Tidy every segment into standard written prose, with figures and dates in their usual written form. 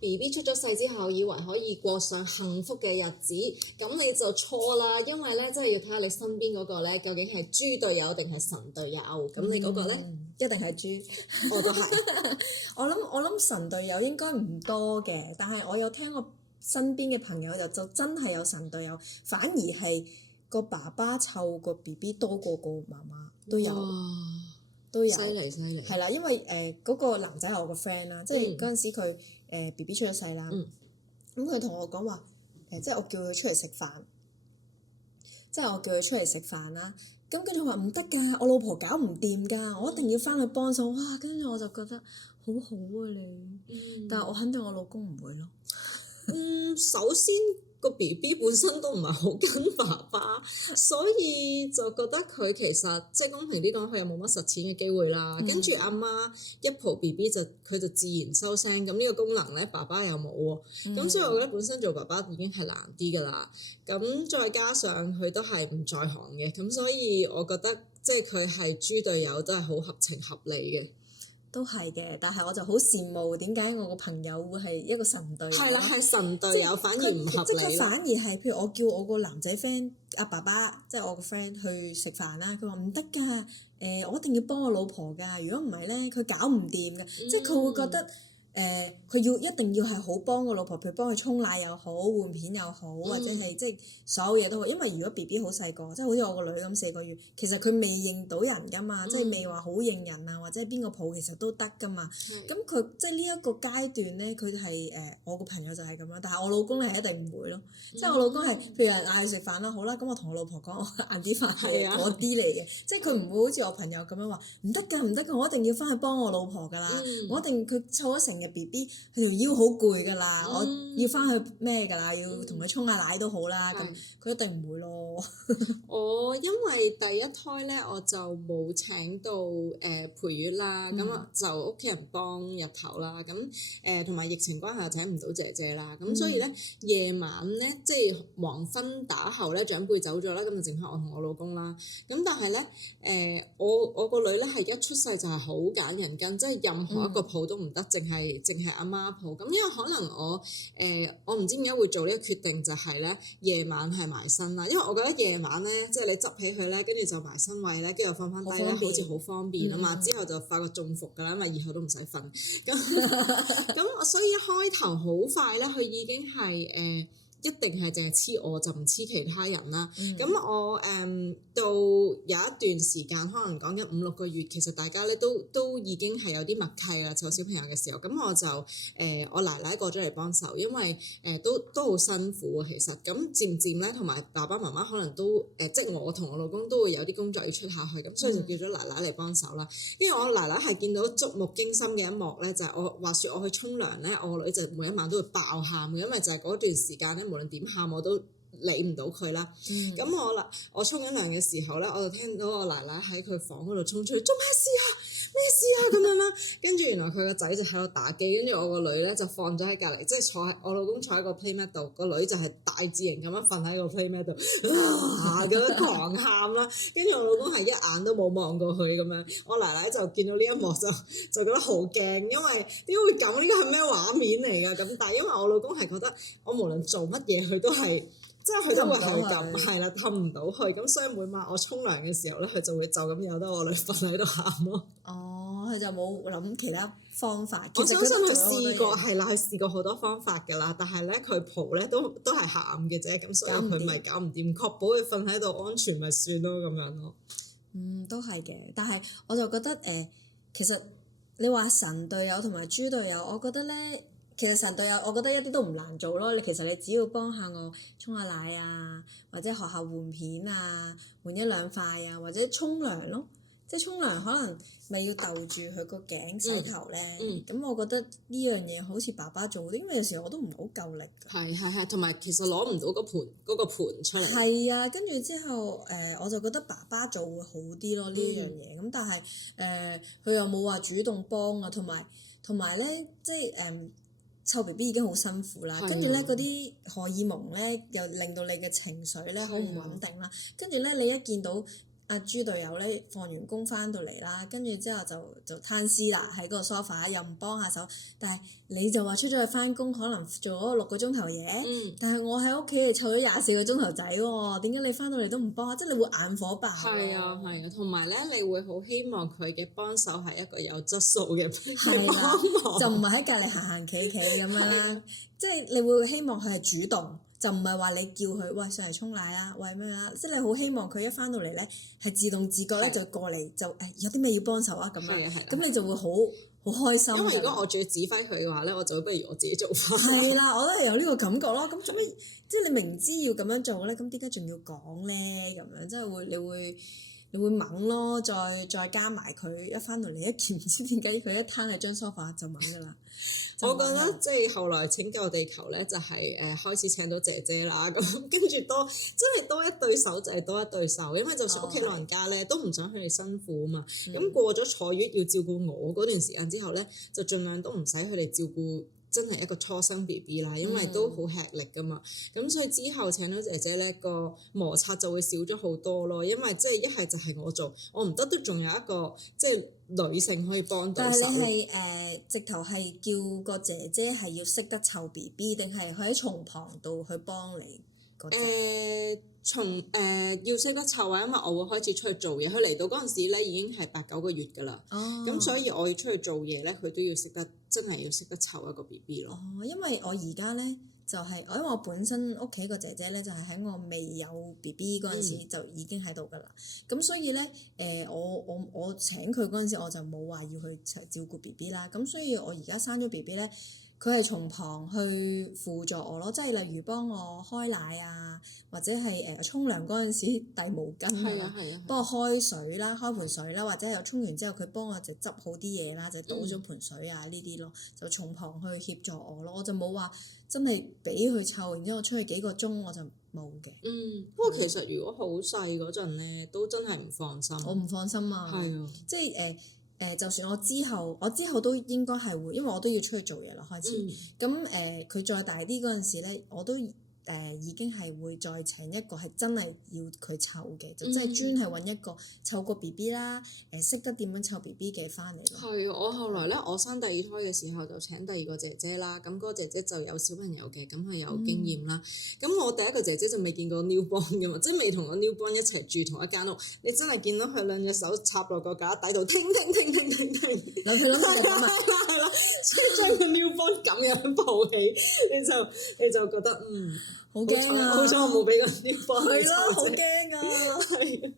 BB 出咗世之後，以為可以過上幸福嘅日子，咁你就錯啦，因為咧真係要睇下你身邊嗰個咧究竟係豬隊友定係神隊友，咁你嗰個咧？一定係豬，我都係。我諗神隊友應該唔多嘅，但係我有聽我身邊嘅朋友就真係有神隊友，反而係個爸爸湊個 BB 多過個媽媽都有。都有，犀利犀利。係啦，因為嗰個男仔係我個 friend 啦，即係嗰陣時佢BB 出咗世啦，咁佢同我講話即係我叫佢出嚟食飯，啦，咁跟住我話唔得㗎，我老婆搞唔掂㗎，我一定要翻去幫手。哇！跟住我就覺得好好啊你，但係我肯定我老公唔會咯。首先個 BB 本身都唔係好跟爸爸，所以就覺得佢其實即係公平啲講，佢又冇乜實踐嘅機會啦。跟住阿媽一抱 BB 佢就自然收聲，咁呢個功能咧爸爸又冇喎，咁所以我覺得本身做爸爸已經係難啲㗎啦。咁再加上佢都係唔在行嘅，咁所以我覺得即係佢係豬隊友都係好合情合理嘅。都係嘅，但係我就好羨慕點解我個朋友會係一個神隊友。係啦，係神隊友反而唔合理。即係反而係，譬如我叫我個男仔 friend 阿爸爸，即係我個 friend 去食飯啦，佢話唔得㗎，我一定要幫我老婆㗎，如果唔係咧，佢搞唔掂嘅，即係佢會覺得。佢一定要係好幫個老婆，譬如幫佢沖奶又好，換片又好，或者係即係所有嘢都好。因為如果 BB 好細個，即係好似我個女咁4個月，其實佢未認到人㗎嘛，即係未話好認人啊，或者邊個抱其實都得㗎嘛。咁佢即係呢一個階段咧，佢係我個朋友就係咁樣，但係我老公咧係一定唔會咯。即係我老公係譬如人嗌佢食飯啦，好啦，咁我同我老婆講，我晏啲飯係嗰啲嚟嘅，即係佢唔會好似我朋友咁樣話唔得㗎，唔得㗎，我一定要翻去幫我老婆㗎啦，我一定佢湊咗成日 BB，佢條腰好攰㗎啦，我要翻去咩㗎啦，要同佢沖下奶都好啦，咁佢一定唔會咯。我因為第一胎咧，我就冇請到陪月啦，咁就屋企人幫日頭啦，咁同埋疫情關係請唔到姐姐啦，咁所以咧夜晚咧即係黃昏打後咧長輩走咗啦，咁就剩翻我同我老公啦。咁但係咧我個女咧係一出世就係好揀人跟，即係任何一個抱都唔得，淨係阿媽抱。咁因為可能我唔知點解會做呢個決定，就係咧夜晚係埋身啦，因為我覺得夜晚咧即係你執起佢咧，跟住就埋身位咧，跟住放翻低咧，好似好方便啊嘛。之後就發覺中伏㗎啦，因為以後都唔使瞓。咁所以一開頭好快咧，佢已經係一定係淨係黐我，就唔黐其他人啦。咁我到有一段時間，可能講緊5-6個月，其實大家咧都已經係有啲默契啦。湊小朋友嘅時候，咁我就我奶奶過咗嚟幫手，因為都好辛苦啊。其實咁漸漸咧，同埋爸爸媽媽可能都即係我同我老公都會有啲工作要出下去，咁所以就叫咗奶奶嚟幫手啦。跟住我奶奶係見到觸目驚心嘅一幕咧，就係我話説我去沖涼咧，我個女就每一晚都會爆喊嘅，因為就係嗰段時間咧，無論點喊我都理唔到佢啦。咁我沖緊涼嘅時候咧，我就聽到我奶奶喺佢房嗰度衝出去，做咩事啊？咩事啊？咁樣啦。跟住原來佢個仔就喺度打機，跟住我個女咧就放咗喺隔離，即係坐喺我老公坐喺個 playmat 度，個女就係大字型咁樣瞓喺個 playmat 度，咁樣狂喊啦。跟住我老公係一眼都冇望過佢咁樣，我奶奶就見到呢一幕就覺得好驚，因為點解會咁？呢個係咩畫面嚟㗎？咁但係因為我老公係覺得我無論做乜嘢佢都係。即係佢都會係咁，係啦，氹唔到佢，咁所以每晚我沖涼嘅時候咧，佢就會就咁由得我女瞓喺度喊咯。哦，佢就冇諗其他方法。我相信佢試過係啦，佢試過好多方法㗎啦，但係咧佢蒲咧都係喊嘅啫，咁所以佢咪搞唔掂，確保佢瞓喺度安全咪算咯咁樣咯。都係嘅，但係我就覺得其實你話神隊友同埋豬隊友，我覺得咧。其實神隊友，我覺得一啲都唔難做咯。其實你只要幫下我沖下奶啊，或者學下換片啊，換1-2塊啊，或者沖涼咯。即係沖涼可能咪要逗住佢個頸洗頭咧。咁我覺得呢樣嘢好似爸爸做啲，因為有時候我都唔係好夠力㗎。係，同埋其實攞唔到嗰個盤出嚟。係啊，跟住之後我就覺得爸爸做會好啲咯呢樣嘢。咁但係佢又冇話主動幫啊，同埋咧即係湊 BB 已經好辛苦啦，跟住咧嗰啲荷爾蒙咧又令到你嘅情緒咧好唔穩定啦，跟住咧你一見到阿豬隊友咧放完工翻到嚟啦，跟住之後就攤屍啦，喺個 sofa 又唔幫下手。但係你就話出咗去翻工，可能做咗6個鐘頭嘢，但係我喺屋企係湊咗24個鐘頭仔喎，點解你翻到嚟都唔幫？即係你會眼火爆。係啊係啊，同埋咧，你會好希望佢嘅幫手係一個有質素嘅係啦，就唔係喺隔離行行企企咁樣啦。即係你會希望佢係主動。就唔係話你叫佢喂上嚟沖奶啦，喂咩啦，即係你好希望佢一翻到嚟咧係自動自覺咧就過嚟就有啲咩要幫手啊咁樣，咁你就會好開心。因為如果我仲要指揮佢嘅話咧，我就會不如我自己做翻。係啦，我都係有呢個感覺咯。咁做咩？即係你明知要咁樣做咧，咁點解仲要講咧？咁樣即係你會猛咯，再加埋佢一翻到嚟一見唔知點解佢一攤喺張 sofa 就猛噶啦。我覺得即係後來拯救地球咧，就係開始請到姐姐啦，咁跟住真係多一對手就係多一對手，因為就算屋企老人家咧都唔想佢哋辛苦啊嘛。咁過咗坐月要照顧我嗰段時間之後咧，就盡量都唔使佢哋照顧。真係一個初生 BB 啦，因為都好吃力噶嘛，咁所以之後請到姐姐咧個摩擦就會少咗好多咯，因為即係一係就係我做，我唔得都仲有一個即係女性可以幫到手。但係你係直頭係叫個姐姐係要識得湊 BB 定係佢喺床旁度去幫你嗰隻？要識得湊啊，因為我會開始出去做嘢。佢嚟到嗰陣時咧已經係8、9個月㗎啦。咁所以我要出去做嘢咧，佢都要識得真係要識得湊一個 BB 咯。因為我而家咧就係因為我本身屋企個姐姐咧就係喺我未有 BB 嗰陣時就已經喺度㗎啦。咁所以咧我請佢嗰陣時我就冇話要去照顧 BB 啦。咁所以我而家生咗 BB 咧。佢係從旁去輔助我咯，即係例如幫我開奶啊，或者係沖涼嗰陣時遞毛巾啊，幫我開水啦、開盆水啦，或者又沖完之後佢幫我就執好啲嘢啦，就倒咗盆水啊呢啲咯，就從旁去協助我咯，我就冇話真係俾佢湊，然之後我出去幾個鐘我就冇嘅。不過其實如果好細嗰陣咧，都真係唔放心。我唔放心啊。係啊。即係就算我之後都應該係會，因為我都要出去做嘢啦，開始。咁佢再大啲嗰陣時咧，我都已經係會再請一個係真係要佢湊嘅，就真係專係揾一個湊過 BB 啦，識得點樣湊 BB 嘅翻嚟咯。係啊，我後來咧，我生第2胎嘅時候就請第2個姐姐啦，咁嗰個姐姐就有小朋友嘅，咁係有經驗啦。咁我第一個姐姐就未見過 newborn 㗎嘛，即係未同個 newborn 一齊住同一間屋，你真係見到佢2隻手插落個架底度，聽，諗佢諗咁啊，係啦，所以將個 newborn 咁樣抱起，你就覺得好驚啊！好彩我冇俾個 newborn 係咯，好驚啊！係。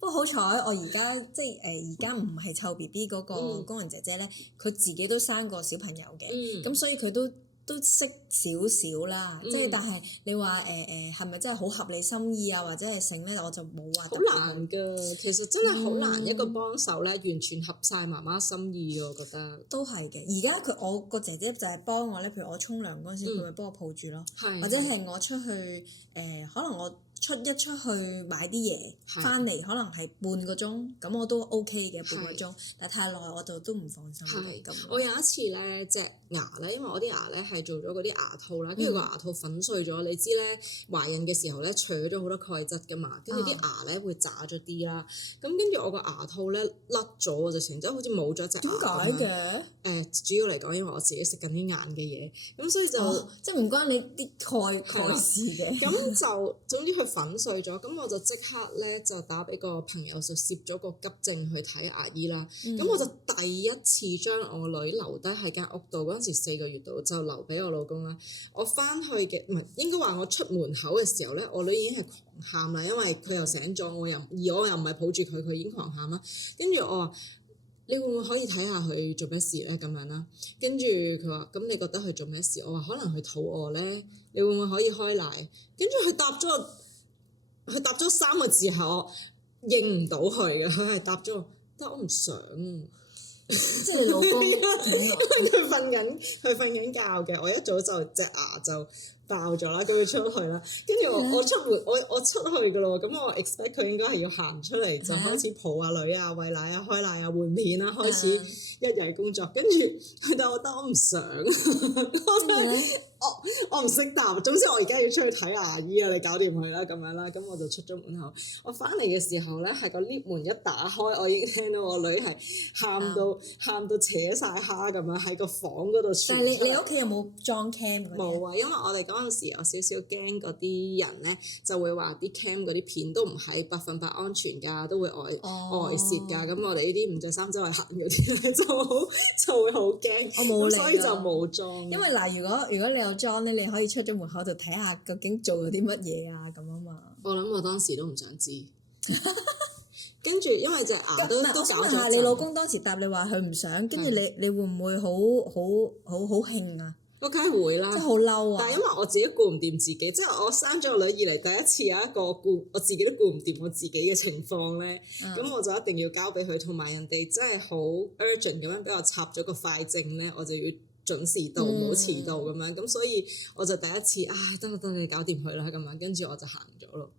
不過好彩，我而家即係而家唔係湊 BB 嗰個工人姐姐咧，佢自己都生過小朋友嘅，咁所以佢都識少少啦。即係但係你話係咪真係好合你心意啊？或者係成咧，我就冇話。好難㗎，其實真係好難一個幫手咧，完全合晒媽媽心意我覺得。都係嘅，而家我個姐姐就係幫我咧，譬如我沖涼嗰陣時，佢咪幫我抱住咯，或者係我出去可能我。出去買啲嘢翻嚟，可能係半個鐘，咁我都 OK 嘅半個鐘，但係太耐我就都唔放心嘅咁。我有一次咧，隻牙咧，因為我啲牙咧係做咗嗰啲牙套啦，跟住個牙套粉碎咗，你知咧懷孕嘅時候咧取咗好多鈣質㗎嘛，跟住啲牙咧會渣咗啲啦，咁跟住我個牙套咧甩咗，就成隻好似冇咗隻牙咁樣。點解嘅？主要嚟講，因為我自己食緊啲硬嘅嘢，咁所以就即係唔關你啲鈣事嘅。咁就總之佢粉碎咗，咁我就即刻咧就打俾個朋友，就攝咗個急症去睇牙醫啦。咁我就第一次將我女留低喺間屋度，嗰陣時4個月度就留俾我老公啦。我翻去嘅唔係應該話我出門口嘅時候咧，我女已經係狂喊啦，因為佢又醒咗，我又唔係抱住佢，佢已經狂喊啦。跟住我話：你會唔會可以睇下佢做咩事咧？咁樣啦。跟住佢話：咁你覺得佢做咩事？我話：可能佢肚餓咧，你會唔會可以開奶？跟住佢答咗3個字後，我應唔到佢嘅，佢係答咗我，但我唔想。即係你老公，因為佢瞓緊覺嘅，我一早就隻牙就爆咗啦，咁佢出去啦，跟住我出去噶咯，咁我 expect 佢應該係要行出嚟就開始抱下女啊、餵奶啊、開奶啊、換片啦，開始一日工作，跟住佢但我唔想，我唔識答。總之我而家要出去睇牙醫啦，你搞掂佢啦咁樣啦，咁我就出咗門口。我翻嚟嘅時候咧，係個 lift 門一打開，我已經聽到我女係喊到扯晒蝦咁樣喺個房嗰度傳出嚟。但係你屋企有冇裝 cam 嗰啲？冇啊，因為我哋嗰陣時有少少驚嗰啲人咧，就會話啲 cam 嗰啲片都唔係100%安全㗎，都會外泄㗎。咁我哋呢啲唔着衫周圍行嗰啲咧，就會好驚。我冇嚟，所以就冇裝。因為嗱，如果你有裝咧，你可以出咗門口就睇下究竟做咗啲乜嘢啊咁啊嘛。我諗我當時都唔想知。跟住因為隻牙都搞咗。我想問下你老公當時答你話佢唔想，跟住你會唔會好興啊？我梗係會啦，真係好嬲啊！但係因為我自己顧唔掂自己，即係我生咗個女以嚟第一次有一個我自己都顧唔掂我自己嘅情況咧，咁我就一定要交俾佢，同埋人哋真係好 urgent 咁樣俾我插咗個快證咧，我就要準時到，唔好遲到咁樣，咁所以我就第一次得你搞掂佢啦咁樣，跟住我就行咗咯。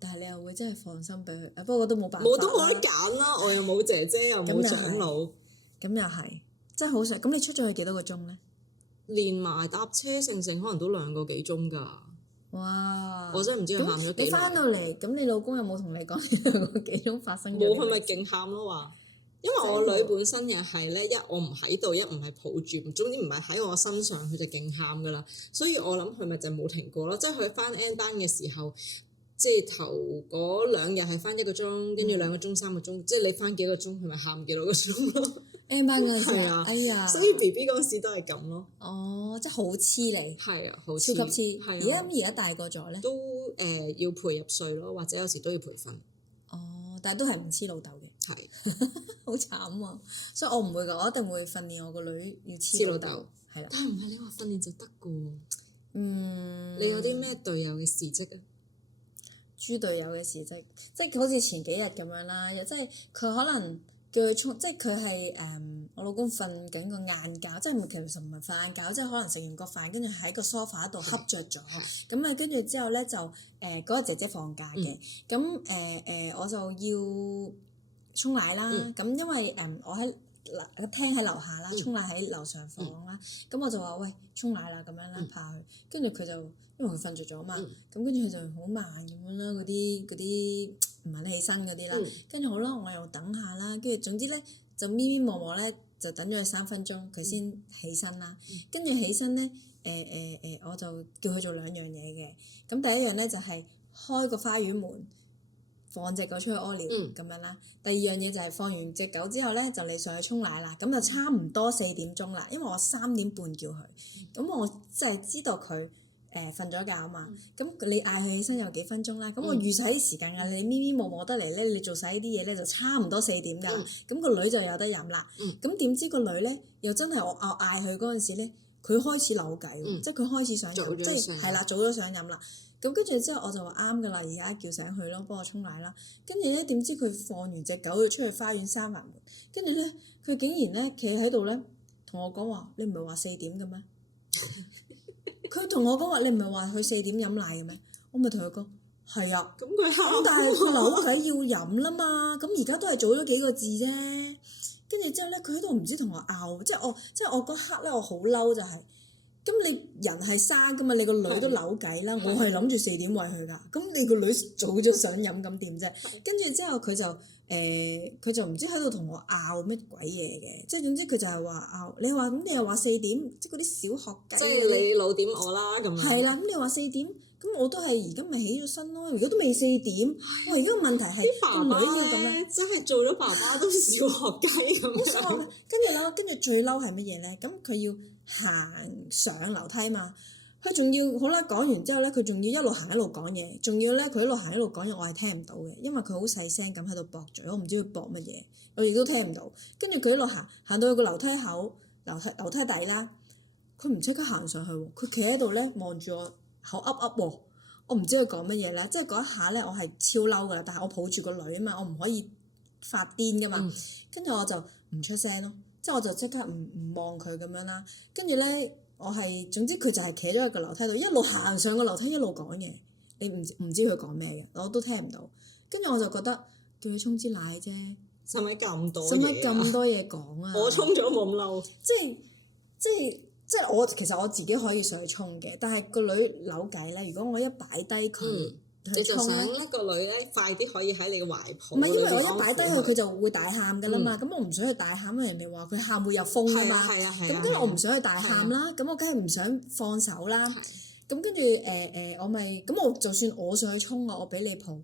但係你又會真係放心俾佢，不過都冇辦法。我都冇得揀啦，我又冇姐姐又冇長老。咁又係。真係好想，咁你出咗去幾多個鐘咧？連埋搭車成可能都2個幾鐘㗎。哇！我真係唔知佢喊咗幾耐。你翻到嚟，咁你老公有冇同你講呢2個幾鐘發生咗？冇，佢咪勁喊咯話。因為我女本身又係咧，一我唔喺度，一唔係抱住，總之唔係喺我身上，佢就勁喊㗎啦。所以我諗佢咪就冇停過咯。即係佢翻 N 班嘅時候，即係頭嗰2日係翻1個鐘，跟住2個鐘3個鐘，即係你翻幾個鐘，佢咪喊幾多個鐘咯。M 班嗰陣時係啊，哎呀，所以 BB 嗰陣時都係咁咯。哦，真係好黐你。係啊，好超級黐。係啊。而家大個咗咧？都要陪入睡咯，或者有時都要陪瞓。哦，但係都係唔黐老豆嘅。係。好慘啊！所以我唔會㗎，我一定會訓練我個女要黐老豆。係啦。但係唔係你話訓練就得㗎喎？你有啲咩隊友嘅事蹟啊？豬隊友嘅事蹟，即係好似前幾日咁樣啦，即係佢可能叫佢沖，即係佢係我老公瞓緊個晏覺，即係其實唔係瞓晏覺，即係可能食完個飯，跟住喺個 sofa 度瞌着咗，咁啊跟住之後咧就嗰個姐姐放假嘅，咁我就要沖奶啦，咁因為我喺個廳喺樓下啦，沖奶喺樓上房啦，咁我就話喂沖奶啦咁樣啦，怕佢，跟住佢就因為佢瞓着咗嘛，咁跟住佢就好慢咁樣啦，嗰啲唔肯起身嗰啲啦，跟住好啦，我又等下啦，跟住總之咧就咪咪摸摸咧就等咗佢3分鐘，佢先起身啦，跟住起身咧我就叫佢做2樣嘢嘅，咁第一樣咧就係開個花園門。放隻狗出去屙尿咁樣啦，第2樣嘢就係放完隻狗之後咧，就你上去沖奶啦，咁就差唔多4點鐘啦，因為我3點半叫佢，咁我就係知道佢瞓咗覺啊嘛，咁你嗌佢起身有幾分鐘啦，咁我預晒啲時間㗎，你咪咪摸摸得嚟咧，你做晒呢啲嘢咧就差唔多4點㗎啦，咁個女就有得飲啦，咁點知個女咧又真係我嗌佢嗰陣時咧，佢開始扭計喎，即係佢開始想飲，即係係啦，早咗想飲啦。咁跟住之後我就話啱㗎啦，而家叫醒佢咯，幫我沖奶啦。跟住咧點知佢放完隻狗出去花園閂埋門，跟住咧佢竟然咧企喺度咧同我講話：你唔係話4點嘅咩？佢同我講話：你唔係話佢4點飲奶嘅咩？我咪同佢講係啊。咁佢喊。但係佢扭計要飲啦嘛，咁而家都係早咗幾個字啫。跟住之後咧，佢喺度唔知同我拗，即係我嗰刻咧，我好嬲就係。咁你人係生噶嘛？你個女都扭計啦，我係諗住4點餵佢㗎。咁你個女早咗想飲咁點啫？跟住之後佢就唔知喺度同我拗乜鬼嘢嘅，即係總之佢就係話拗。你話咁你又話4點，即係嗰啲小學雞。即係你老點我啦咁樣。係啦，咁你話4點，咁我都係而家咪起咗身咯。如果都未4點，我而家個問題係個女要咁樣，真係做咗爸爸都小學雞咁樣。跟住最嬲係乜嘢咧？咁佢要行上樓梯嘛，佢仲要好啦，講完之後咧，佢仲要一路行一路講嘢，仲要咧佢一路行一路講嘢，我係聽唔到嘅，因為佢好細聲咁喺度駁嘴，我唔知佢駁乜嘢，我亦都聽唔到。跟住佢一路行到去個樓梯口、樓梯底啦，佢唔即刻行上去喎，佢企喺度咧望住我口噏噏喎，我唔知佢講乜嘢咧，即係嗰一下咧我係超嬲㗎啦，但係我抱住個女啊嘛，我唔可以發癲㗎嘛，跟住我就唔出聲咯。即係我就即刻唔望佢咁樣啦，跟住咧我係總之佢就係企咗喺個樓梯度，一路行上個樓梯一路講嘢，你唔知佢講咩嘅，我都聽唔到。跟住我就覺得叫佢沖支奶啫，使咪咁多嘢？使咪咁多嘢講啊？我沖咗冇咁嬲。即係我其實我自己可以上去沖嘅，但係個女扭計咧，如果我一擺低佢你就去沖咧。想咧個女咧快啲可以喺你嘅懷抱。唔係因為我一擺低佢，佢就會大喊㗎啦嘛。咁我唔想佢大喊，因為人哋話佢喊會有風啊嘛。咁跟住我唔想佢大喊啦，咁我梗係唔想放手啦。咁跟住我咪咁我就算我上去沖啊，我俾你抱，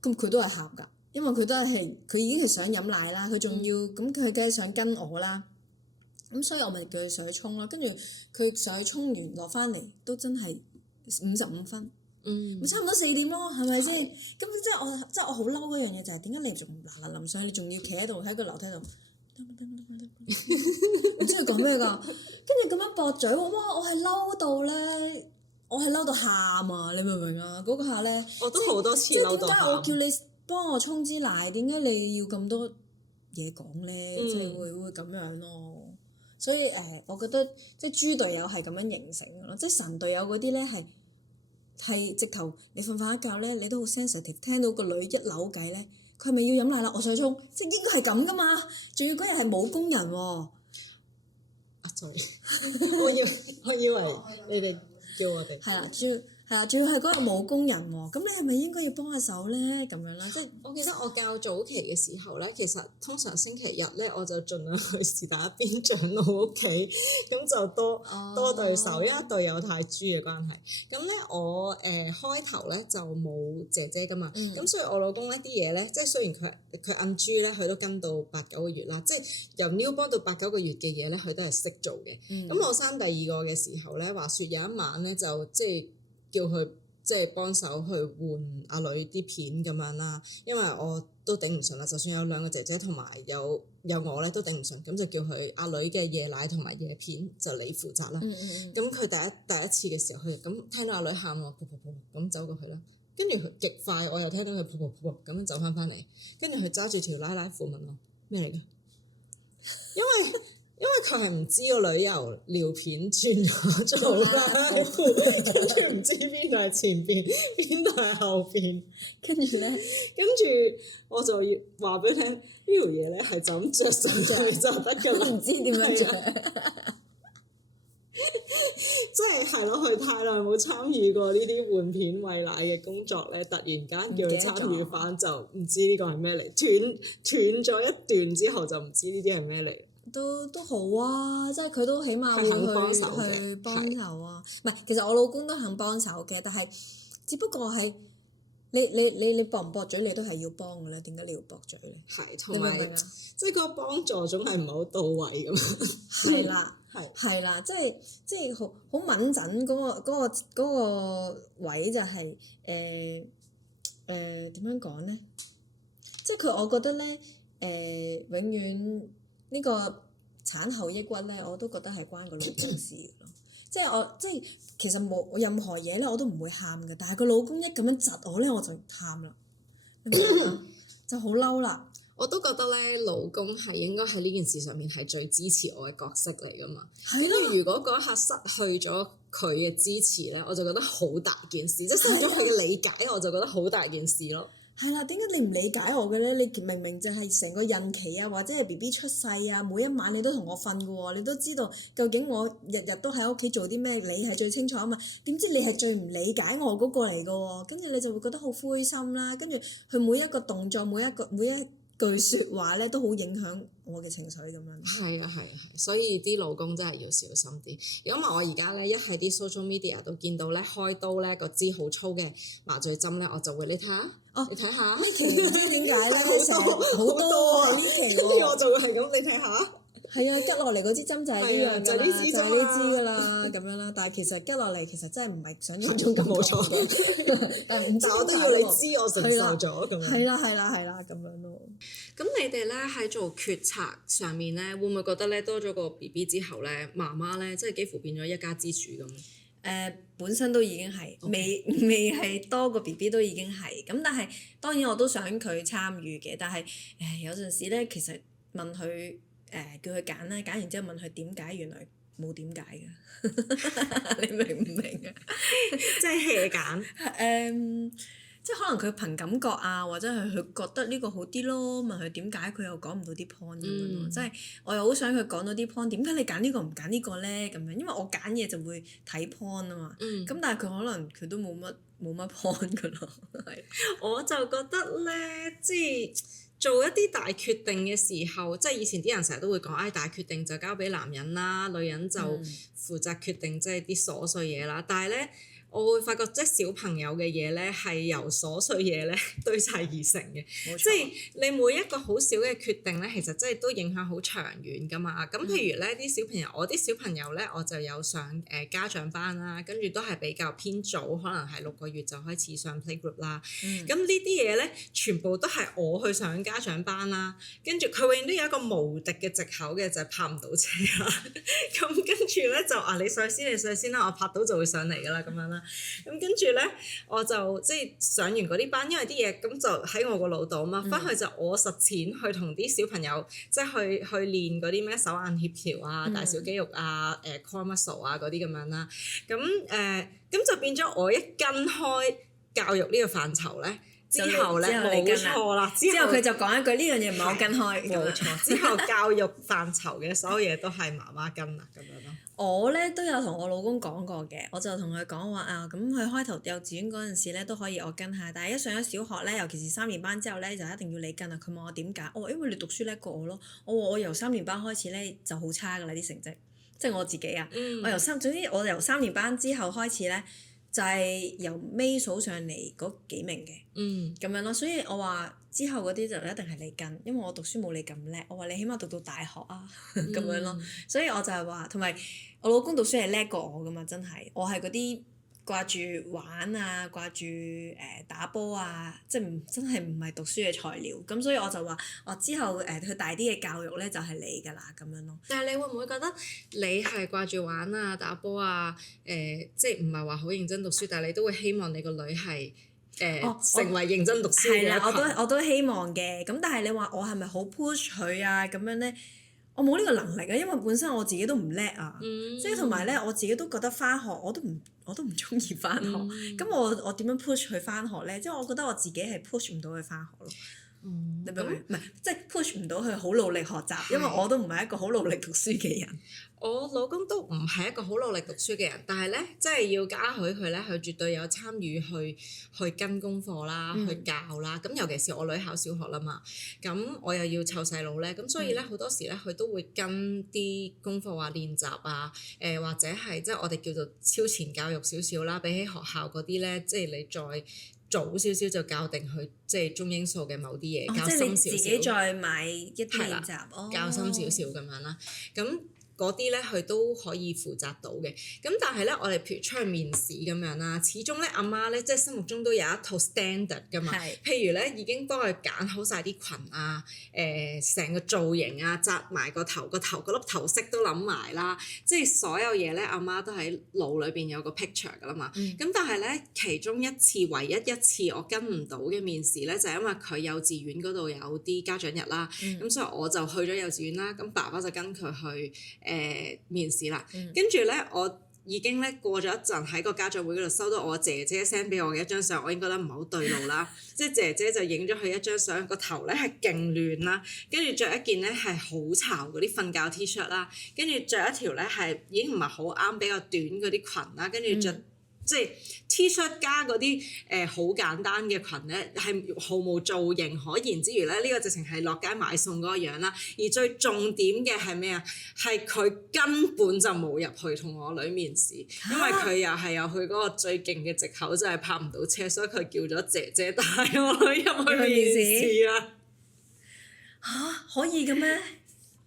咁佢都係喊㗎，因為佢都係佢已經係想飲奶啦，佢仲要咁佢梗係想跟我啦。咁所以我咪叫佢上去沖咯，跟住佢上去沖完落翻嚟都真係55分。咪差唔多4點咯，係咪先？咁即係我好嬲嗰樣嘢就係點解你仲嗱臨上去，你仲要企喺度喺個樓梯度，唔知佢講咩㗎？跟住咁樣駁嘴喎，哇！我係嬲到咧，我係嬲到喊啊！你明唔明啊？嗰個下咧，我都好多次嬲到喊。即係點解我叫你幫我沖支奶？點解你要咁多嘢講咧？即係會咁樣咯。所以我覺得即係豬隊友係咁樣形成嘅咯，即係神隊友嗰啲咧係直頭你瞓一覺咧，你都好 sensitive， 聽到個女一扭計咧，佢係咪要飲奶啦？我上去沖，即係應該係咁噶嘛。仲要嗰日係冇工人喎。sorry， 我以為你哋叫我哋。係啦，主要係嗰日冇工人喎，咁你係咪應該要幫下手咧？咁樣啦，即係我記得我較早期嘅時候咧，其實通常星期日咧，我就盡量去是但一邊長老屋企，咁就多對手，因為隊友太豬嘅關係。咁咧我開頭咧就冇姐姐噶嘛，咁所以我老公呢啲嘢咧，即係雖然佢暗豬咧，佢都跟到8-9個月啦，即係由 newborn 到8-9個月嘅嘢咧，佢都係識做嘅。咁我生第二個嘅時候咧，話説有一晚咧就即係叫佢即係幫手去換阿女啲片咁樣啦，因為我都頂唔順啦，就算有2個姐姐同埋有我咧都頂唔順，咁就叫佢阿女嘅夜奶同埋夜片就你負責啦。咁佢第一次嘅時候，佢咁聽到阿女喊喎，噗噗噗咁走過去啦，跟住佢極快，我又聽到佢噗噗噗咁樣走翻嚟，跟住佢揸住條奶奶褲問我咩嚟嘅，因為佢係唔知個女由尿片轉咗做奶褲，跟住唔知邊度係前邊，邊度係後邊，跟住我就要話俾你聽，呢條嘢咧係就咁着上去就得㗎啦，唔知點樣着。即係咯，佢太耐冇參與過呢啲換片餵奶嘅工作咧，突然間叫佢參與翻就唔知呢個係咩嚟，斷咗一段之後就唔知呢啲係咩嚟。都好啊，即係佢都起碼會去幫手啊。唔係，其實我老公都肯幫手嘅，但係只不過係你駁唔駁嘴，你都係要幫嘅咧。點解你要駁嘴咧？係，同埋即係個幫助總係唔係好到位咁嘛。係啦，係啦，即係好敏陣嗰個位就係點樣講咧？即係佢，我覺得咧永遠呢個產後抑鬱咧，我都覺得係關個老公事嘅咯。即係其實冇任何嘢咧，我都唔會喊嘅。但係個老公一咁樣窒我咧，我就喊啦，就好嬲啦。我都覺得咧，老公係應該喺呢件事上面係最支持我嘅角色嚟噶嘛。跟住如果嗰一刻失去咗佢嘅支持咧，我就覺得好大件事，即係失去咗佢嘅理解，我就覺得好大件事咯。係啦，點解你唔理解我嘅咧？你明明就係成個孕期啊，或者係 BB 出世啊，每一晚你都同我瞓嘅喎，你都知道究竟我日日都喺屋企做啲咩，你係最清楚啊嘛。點知你係最唔理解我嗰個嚟嘅喎，跟住你就會覺得好灰心啦。跟住佢每一個動作，每一句説話咧，都好影響我嘅情緒咁樣。係啊，所以啲老公真係要小心啲。如果唔係我而家咧，一喺啲 social media 度見到咧開刀咧個支好粗嘅麻醉針咧，我就會你睇下，你睇下呢期唔知點解咧，好多啊呢期喎，跟住我就會係咁，你睇下。係啊，吉落嚟嗰支針就係呢樣㗎啦，就係呢支㗎啦，咁樣啦。但係其實吉落嚟其實真係唔係想像中咁冇錯，但係唔知我都要你知我承受咗咁樣。係啦，咁樣咯。咁你哋咧喺做決策上面咧，會唔會覺得咧多咗個 BB 之後咧，媽媽咧即係幾乎變咗一家之主咁？本身都已經係未係多個 BB 都已經係咁，但係當然我都想佢參與嘅，但係有陣時咧，其實問佢。叫佢揀啦，揀完之後問佢點解，原來冇點解嘅，你明唔明啊？即係 hea 揀。即係可能佢憑感覺啊，或者係佢覺得呢個好啲咯，問佢點解佢又講唔到啲 point 咁樣咯。即係我又好想佢講到啲 point，點解你揀呢個唔揀呢個咧？咁樣，因為我揀嘢就會睇 point 啊嘛。咁但係佢可能佢都冇乜 point 㗎咯。係。我就覺得咧，即係做一啲大決定嘅時候，即係以前啲人成日都會講，大決定就交俾男人啦，女人就負責決定即係啲瑣碎嘢啦。但係咧，我會發覺即係小朋友嘅嘢咧，係由瑣碎嘢咧堆砌而成嘅。冇錯。即係你每一個好小嘅決定咧，其實真係都影響好長遠㗎嘛。咁譬如咧，啲小朋友，我啲小朋友咧，我就有上家長班啦，跟住都係比較偏早，可能係6個月就開始上 playgroup 啦。咁呢啲嘢咧，全部都係我去上家長班啦。跟住佢永遠都有一個無敵嘅藉口嘅，就係泊唔到車啦。咁跟住咧就你上先啦，我泊到就會上嚟㗎啦，咁樣啦。咁跟住咧，我就即係上完嗰啲班，因為啲嘢咁就喺我個腦度啊嘛，翻去就我實踐去同啲小朋友即係去練嗰啲咩手眼協調啊、大小肌肉啊、core muscle 啊嗰啲咁樣啦。咁就變咗我一跟開教育呢個範疇咧。之後咧冇錯啦，之後佢就講一句呢樣嘢唔係我跟開。冇錯，之後教育範疇嘅所有嘢都係媽媽跟啦，咁樣咯。我咧都有同我老公講過嘅，我就同佢講話啊，咁佢開頭幼稚園嗰陣時咧都可以我跟下，但係一上咗小學咧，尤其是3年班之後咧，就一定要你跟啊。佢問我點解，我話因為你讀書叻過我咯。我話我由3年班開始咧就好差㗎啦啲成績，即係我自己啊。總之我由3年班之後開始咧。就係由尾數上嚟嗰幾名嘅，咁樣咯，所以我話之後嗰啲就一定係你跟，因為我讀書冇你咁叻，我話你起碼讀到大學啊，咁樣咯，所以我就係話，同埋我老公讀書係叻過我㗎嘛，真係，我係嗰啲掛住玩啊，掛住打波啊，即係真係唔係讀書嘅材料，咁所以我就話，我之後佢大啲嘅教育咧就係你㗎啦，咁樣咯。但係你會唔會覺得你係掛住玩啊、打波啊？即係唔係話好認真讀書，但係你都會希望你個女係成為認真讀書嘅一群。係啦，我都希望嘅，咁但係你話我係咪好 push 佢啊？咁樣咧？我冇呢個能力啊，因為本身我自己都唔叻啊，即係同埋咧，我自己都覺得返學我都唔中意返學，咁我點樣 push 佢返學咧？即係我覺得我自己係 push 唔到佢返學咯。你明唔明？唔係，即係 push 唔到佢好努力學習，因為我都唔係一個好努力讀書嘅人。我老公都唔係一個好努力讀書嘅人，但係咧，即係要嘉許佢咧，佢絕對有參與去跟功課啦，去教啦。咁尤其是我女考小學啦嘛，咁我又要湊細路咧，咁所以咧好多時咧佢都會跟啲功課啊、練習啊，或者係即係我哋叫做超前教育少少啦，比起學校嗰啲咧，即係你再早少少就教定佢即係中英數嘅某啲嘢，教深少少。即係你自己再買一啲練習，教深少少咁樣啦，咁。嗰啲咧佢都可以負責到嘅，咁但係咧我哋譬如出去面試咁樣啦，始終咧阿媽咧即係心目中都有一套 standard 㗎嘛，譬如咧已經幫佢揀好晒啲裙啊，成個造型啊，紮埋個頭嗰粒頭飾都諗埋啦，即係所有嘢咧阿媽都喺腦裏邊有個 picture 㗎啦嘛，咁但係咧其中唯一一次我跟唔到嘅面試咧就係因為佢幼稚園嗰度有啲家長日啦，咁所以我就去咗幼稚園啦，咁爸爸就跟佢去。面試啦，跟住咧我已經咧過咗一陣喺個家長會嗰度收到我姐姐 send 俾我嘅一張相，我已經覺得唔係好對路啦，即係姐姐就影咗佢一張相，個頭咧係勁亂啦，跟住着一件咧係好潮嗰啲瞓覺 T-shirt 啦，跟住着一條咧係已經唔係好啱比較短嗰啲裙啦，跟住着。即係 T-shirt 加嗰啲好簡單嘅裙咧，係毫無造型可言之餘咧，呢個直情係落街買餸嗰個樣啦。而最重點嘅係咩啊？係佢根本就冇入去同我女面試，因為佢又係有佢嗰個最勁嘅藉口，就係泊唔到車，所以佢叫咗姐姐帶我女入去面試啦。可以嘅咩？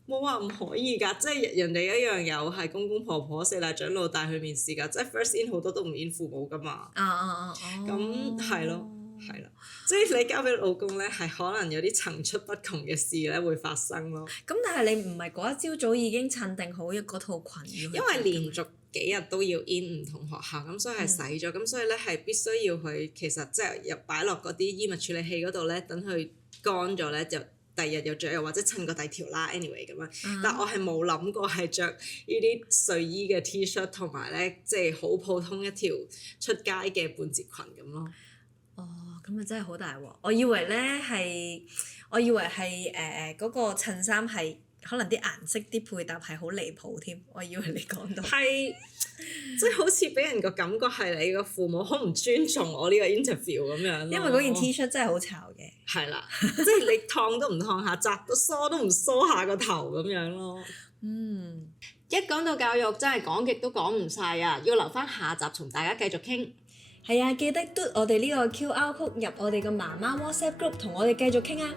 冇話唔可以㗎，即係人哋一樣有係公公婆婆、4大長老帶去面試㗎，即係 first in 好多都唔 in 父母㗎嘛。咁係咯，係啦，即係你交俾老公咧，係可能有啲層出不窮嘅事咧會發生咯。咁但係你唔係嗰一朝早已經襯定好嗰套裙要？因為連續幾日都要 in 唔同學校，咁所以係洗咗，咁所以咧係必須要去，其實即係入擺落嗰啲衣物處理器嗰度咧，等佢乾咗咧就。第二日又着，又或者襯個第條啦 anyway 咁樣，但我係冇諗過係着呢啲睡衣嘅 T-shirt 同埋咧，即係好普通一條出街嘅半截裙咁咯。咁啊真係好大鑊！我以為係嗰個襯衫係可能啲顏色啲配搭係好離譜添，我以為你講到係即係好似俾人個感覺係你個父母好唔尊重我呢個 interview 咁樣咯。因為嗰件 T 恤真係好潮嘅。係啦，即係你燙都唔燙下，紮都梳都唔梳下個頭咁樣咯。一講到教育，真係講極都講唔晒啊！要留翻下集同大家繼續傾。係啊，記得嘟我哋呢個 QR code 入我哋個媽媽 WhatsApp group 同我哋繼續傾啊！